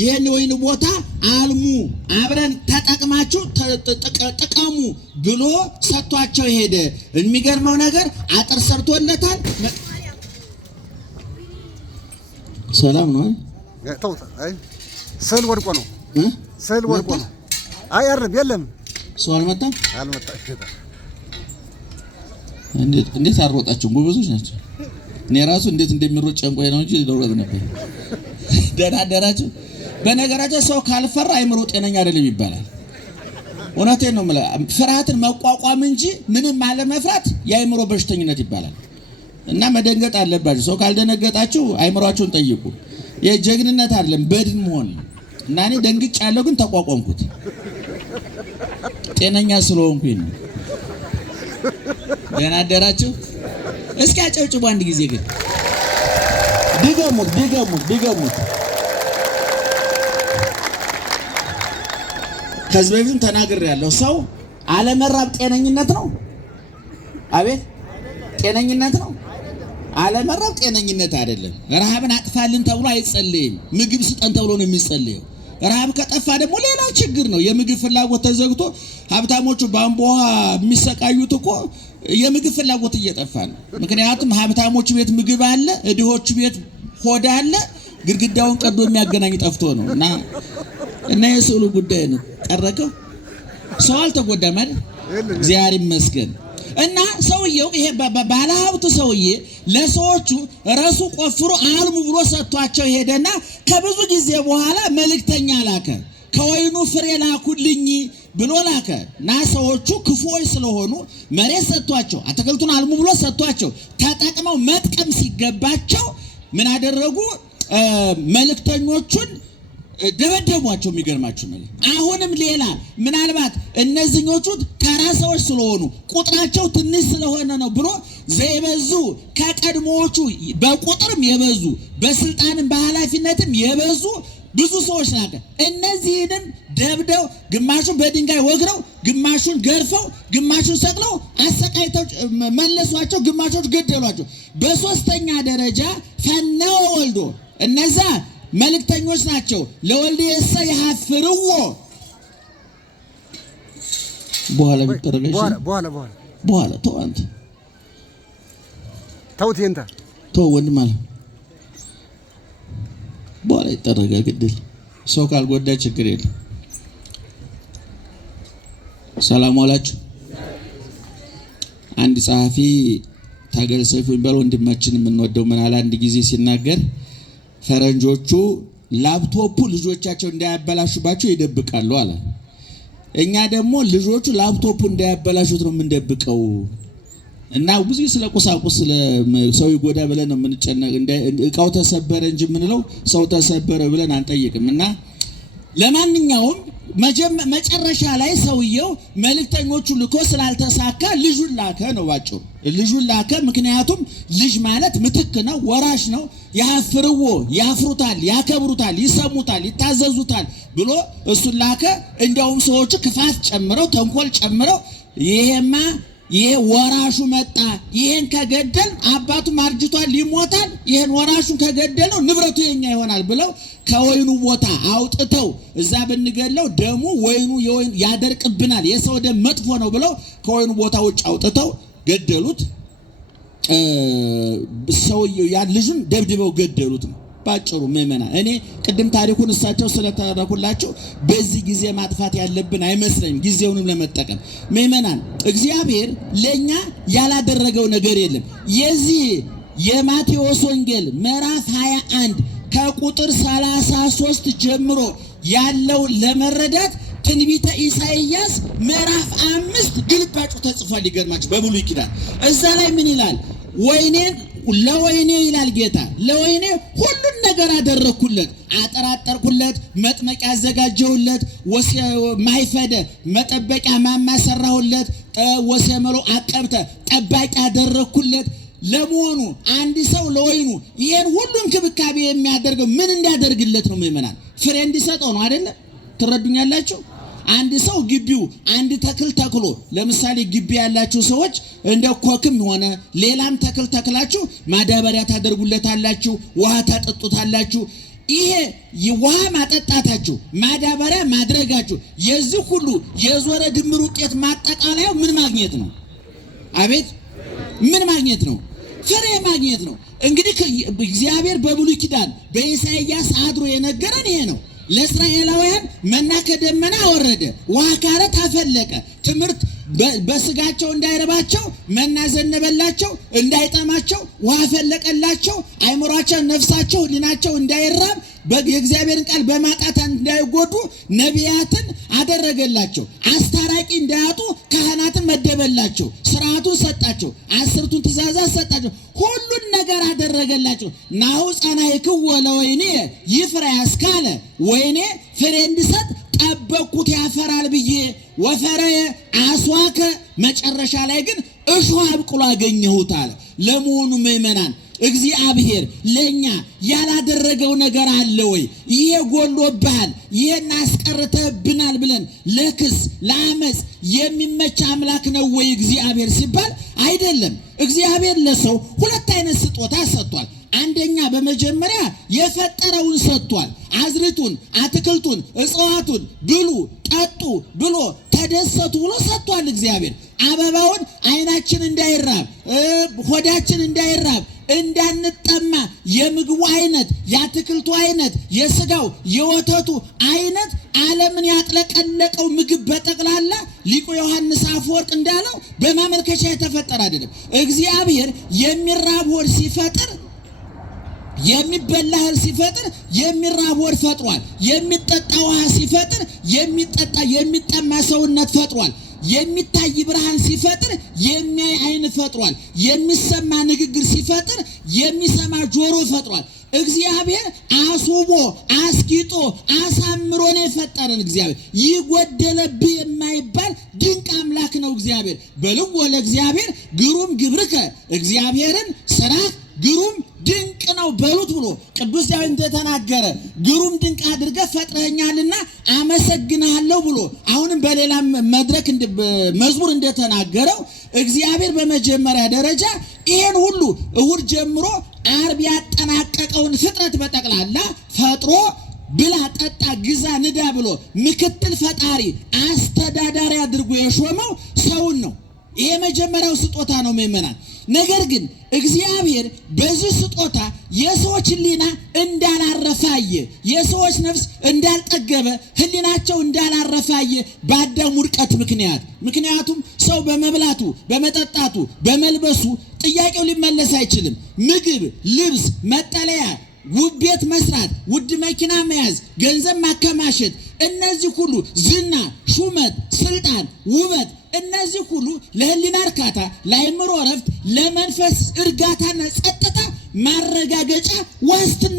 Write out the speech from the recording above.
ይሄን ወይን ቦታ አልሙ አብረን ተጠቅማችሁ ተጠቀሙ ብሎ ሰጥቷቸው ሄደ። የሚገርመው ነገር አጥር ሰርቶለታል። ሰላም ነው ተውት። አይ ስዕል ወድቆ ነው ስዕል ወድቆ ነው። አይ አረብ የለም ሰው አልመጣም። እንዴት አሮጣችሁ? ብዙዎች ናቸው። እኔ ራሱ እንዴት እንደሚሮጥ ጨንቆይ ነው እንጂ ደውረት ነበር። ደህና አደራችሁ። በነገራችን ሰው ካልፈራ አይምሮ ጤነኛ አይደለም ይባላል። እውነቴን ነው የምልህ። ፍርሃትን መቋቋም እንጂ ምንም አለመፍራት የአይምሮ በሽተኝነት ይባላል። እና መደንገጥ አለባችሁ። ሰው ካልደነገጣችሁ አይምሮአችሁን ጠይቁ። የጀግንነት አይደለም በድን መሆን። እና እኔ ደንግጫለሁ ግን ተቋቋምኩት። ጤነኛ ስለሆንኩኝ ነው። ደህና አደራችሁ። እስኪ አጨብጭቡ አንድ ጊዜ ግን ድገሙት። ከዚህ በፊትም ተናግሬያለሁ። ሰው አለመራብ ጤነኝነት ነው? አቤት ጤነኝነት ነው? አለመራብ ጤነኝነት አይደለም። ረሃብን አጥፋልን ተብሎ አይጸለይም። ምግብ ስጠን ተብሎ ነው የሚጸለየው። ረሃብ ከጠፋ ደግሞ ሌላ ችግር ነው። የምግብ ፍላጎት ተዘግቶ ሀብታሞቹ በአምቦ ውሃ የሚሰቃዩት እኮ የምግብ ፍላጎት እየጠፋ ነው። ምክንያቱም ሀብታሞቹ ቤት ምግብ አለ፣ ድሆቹ ቤት ሆድ አለ። ግድግዳውን ቀዶ የሚያገናኝ ጠፍቶ ነው። እና የስዕሉ ጉዳይ ነው ቀረከው። ሰው አልተጎዳም አይደል? እግዚአብሔር ይመስገን። እና ሰውየው ይሄ ባለሀብቱ ሰውዬ ለሰዎቹ ራሱ ቆፍሮ አልሙ ብሎ ሰጥቷቸው ሄደና ከብዙ ጊዜ በኋላ መልእክተኛ ላከ። ከወይኑ ፍሬ ላኩልኝ ብሎ ላከ። እና ሰዎቹ ክፉዎች ስለሆኑ መሬት ሰጥቷቸው አትክልቱን አልሙ ብሎ ሰጥቷቸው ተጠቅመው መጥቀም ሲገባቸው ምን አደረጉ? መልእክተኞቹን ደበደቧቸው። የሚገርማችሁ ነገር አሁንም ሌላ ምናልባት እነዚህኞቹ ተራ ሰዎች ስለሆኑ ቁጥራቸው ትንሽ ስለሆነ ነው ብሎ ዘይበዙ ከቀድሞዎቹ በቁጥርም የበዙ በስልጣንም በኃላፊነትም የበዙ ብዙ ሰዎች ናቸው። እነዚህንም ደብደው ግማሹን በድንጋይ ወግረው ግማሹን ገርፈው ግማሹን ሰቅለው አሰቃይተው መለሷቸው። ግማሾች ገደሏቸው። በሶስተኛ ደረጃ ፈነወ ወልዶ እነዛ መልእክተኞች ናቸው። ለወልድ የሰ ያፍርዎ በኋላ ቢጠረገሽ በኋላ ተው አንተ ተውት እንታ ተው ወንድም አለ በኋላ ይጠረጋ ግድል ሰው ካልጎዳ ችግር የለም። ሰላም ዋላችሁ። አንድ ጸሐፊ ታገል ሰይፉ የሚባል ወንድማችን የምንወደው ምን አለ አንድ ጊዜ ሲናገር ፈረንጆቹ ላፕቶፑ ልጆቻቸው እንዳያበላሹባቸው ይደብቃሉ አለ። እኛ ደግሞ ልጆቹ ላፕቶፑ እንዳያበላሹት ነው የምንደብቀው። እና ብዙ ስለ ቁሳቁስ ሰው ይጎዳ ብለን ነው የምንጨነቅ። እቃው ተሰበረ እንጂ የምንለው ሰው ተሰበረ ብለን አንጠይቅም። እና ለማንኛውም መጨረሻ ላይ ሰውየው መልእክተኞቹ ልኮ ስላልተሳካ ልጁን ላከ ነው ባጭሩ። ልጁን ላከ። ምክንያቱም ልጅ ማለት ምትክ ነው፣ ወራሽ ነው። ያፍርዎ ያፍሩታል፣ ያከብሩታል፣ ይሰሙታል፣ ይታዘዙታል ብሎ እሱን ላከ። እንዲያውም ሰዎቹ ክፋት ጨምረው ተንኮል ጨምረው ይሄ ወራሹ መጣ፣ ይሄን ከገደል አባቱ ማርጅቷል ይሞታል፣ ይሄን ወራሹን ከገደለው ንብረቱ የኛ ይሆናል ብለው ከወይኑ ቦታ አውጥተው እዛ ብንገለው ደሙ ወይኑ ያደርቅብናል፣ የሰው ደም መጥፎ ነው ብለው ከወይኑ ቦታ ውጭ አውጥተው ገደሉት። ሰውየው ያን ልጁን ደብድበው ገደሉት ነው ባጭሩ። ምእመናን እኔ ቅድም ታሪኩን እሳቸው ስለተረኩላችሁ በዚህ ጊዜ ማጥፋት ያለብን አይመስለኝም፣ ጊዜውንም ለመጠቀም። ምእመናን እግዚአብሔር ለኛ ያላደረገው ነገር የለም። የዚህ የማቴዎስ ወንጌል ምዕራፍ 21 ከቁጥር 33 ጀምሮ ያለው ለመረዳት ትንቢተ ኢሳይያስ ምዕራፍ 5 ግልባጩ ተጽፏል። ይገርማችሁ በብሉይ ኪዳን እዛ ላይ ምን ይላል? ወይኔን ለወይኔ ይላል ጌታ፣ ለወይኔ ሁሉን ነገር አደረኩለት፣ አጠራጠርኩለት፣ መጥመቂያ አዘጋጀሁለት፣ ማይፈደ መጠበቂያ ማማ ሰራሁለት፣ ወሰመሎ አቀብተ ጠባቂ አደረኩለት። ለመሆኑ አንድ ሰው ለወይኑ ይሄን ሁሉ እንክብካቤ የሚያደርገው ምን እንዲያደርግለት ነው? ምእመናን ፍሬ እንዲሰጠው ነው አይደለ? ትረዱኛላችሁ? አንድ ሰው ግቢው አንድ ተክል ተክሎ ለምሳሌ ግቢ ያላችሁ ሰዎች እንደ ኮክም ሆነ ሌላም ተክል ተክላችሁ ማዳበሪያ ታደርጉለታላችሁ፣ ውሃ ታጠጡታላችሁ። ይሄ ውሃ ማጠጣታችሁ ማዳበሪያ ማድረጋችሁ የዚህ ሁሉ የዞረ ድምር ውጤት ማጠቃለያው ምን ማግኘት ነው? አቤት ምን ማግኘት ነው? ፍሬ ማግኘት ነው። እንግዲህ እግዚአብሔር በብሉይ ኪዳን በኢሳይያስ አድሮ የነገረን ይሄ ነው። ለእስራኤላውያን መና ከደመና አወረደ፣ ውሃ ከዓለት አፈለቀ። ትምህርት በስጋቸው እንዳይረባቸው መና ዘነበላቸው፣ እንዳይጠማቸው ውሃ ፈለቀላቸው። አይምሯቸው፣ ነፍሳቸው፣ ሕሊናቸው እንዳይራብ የእግዚአብሔርን ቃል በማጣት እንዳይጎዱ ነቢያትን አደረገላቸው። አስታራቂ እንዳያጡ ካህናትን መደበላቸው። ስርዓቱን ሰጣቸው። 10ቱን ትእዛዛት ሰጣቸው። ሁሉን ነገር አደረገላቸው። ናሁ ጸናዕክዎ ለወይኔ ይፍራ ያስካለ ወይኔ ፍሬ እንዲሰጥ ጠበቅኩት ያፈራል ብዬ ወፈረየ አስዋከ። መጨረሻ ላይ ግን እሾህ አብቅሎ አገኘሁት አለ። ለመሆኑ ምእመናን እግዚአብሔር ለኛ ያላደረገው ነገር አለ ወይ? ይሄ ጎሎብሃል፣ ይሄን አስቀርተብናል ብለን ለክስ ለአመፅ የሚመች አምላክ ነው ወይ እግዚአብሔር ሲባል አይደለም። እግዚአብሔር ለሰው ሁለት አይነት ስጦታ ሰጥቷል። አንደኛ በመጀመሪያ የፈጠረውን ሰጥቷል። አዝርቱን፣ አትክልቱን፣ እጽዋቱን ብሉ ጠጡ ብሎ ተደሰቱ ብሎ ሰጥቷል እግዚአብሔር። አበባውን አይናችን እንዳይራብ ሆዳችን እንዳይራብ እንዳንጠማ የምግቡ አይነት የአትክልቱ አይነት የስጋው የወተቱ አይነት ዓለምን ያጥለቀለቀው ምግብ በጠቅላላ ሊቁ ዮሐንስ አፈወርቅ እንዳለው በማመልከቻ የተፈጠረ አይደለም። እግዚአብሔር የሚራብ ሆድ ሲፈጥር የሚበላ እህል ሲፈጥር የሚራብ ሆድ ፈጥሯል። የሚጠጣ ውሃ ሲፈጥር የሚጠማ ሰውነት ፈጥሯል። የሚታይ ብርሃን ሲፈጥር የሚያይ አይን ፈጥሯል። የሚሰማ ንግግር ሲፈጥር የሚሰማ ጆሮ ፈጥሯል። እግዚአብሔር አስውቦ አስጊጦ አሳምሮ ነው የፈጠረን። እግዚአብሔር ይጎደለብህ የማይባል ድንቅ አምላክ ነው እግዚአብሔር። በልዎ ለእግዚአብሔር ግሩም ግብርከ፣ እግዚአብሔርን ስራ ግሩም ድንቅ ነው በሉት ብሎ ቅዱስ ዳዊት እንደተናገረ ግሩም ድንቅ አድርገህ ፈጥረኸኛልና አመሰግናለሁ ብሎ አሁንም በሌላ መድረክ መዝሙር እንደተናገረው እግዚአብሔር በመጀመሪያ ደረጃ ይሄን ሁሉ እሁድ ጀምሮ ዓርብ ያጠናቀቀውን ፍጥረት በጠቅላላ ፈጥሮ ብላ ጠጣ ግዛ ንዳ ብሎ ምክትል ፈጣሪ አስተዳዳሪ አድርጎ የሾመው ሰውን ነው። ይሄ መጀመሪያው ስጦታ ነው ምእመናን። ነገር ግን እግዚአብሔር በዚህ ስጦታ የሰዎች ሕሊና እንዳላረፋየ የሰዎች ነፍስ እንዳልጠገበ ሕሊናቸው እንዳላረፋየ በአዳም ውድቀት ምክንያት። ምክንያቱም ሰው በመብላቱ በመጠጣቱ በመልበሱ ጥያቄው ሊመለስ አይችልም። ምግብ፣ ልብስ፣ መጠለያ፣ ውብ ቤት መስራት፣ ውድ መኪና መያዝ፣ ገንዘብ ማከማቸት፣ እነዚህ ሁሉ ዝና፣ ሹመት፣ ስልጣን፣ ውበት እነዚህ ሁሉ ለሕሊና እርካታ፣ ለአእምሮ እረፍት፣ ለመንፈስ እርጋታና ጸጥታ ማረጋገጫ ዋስትና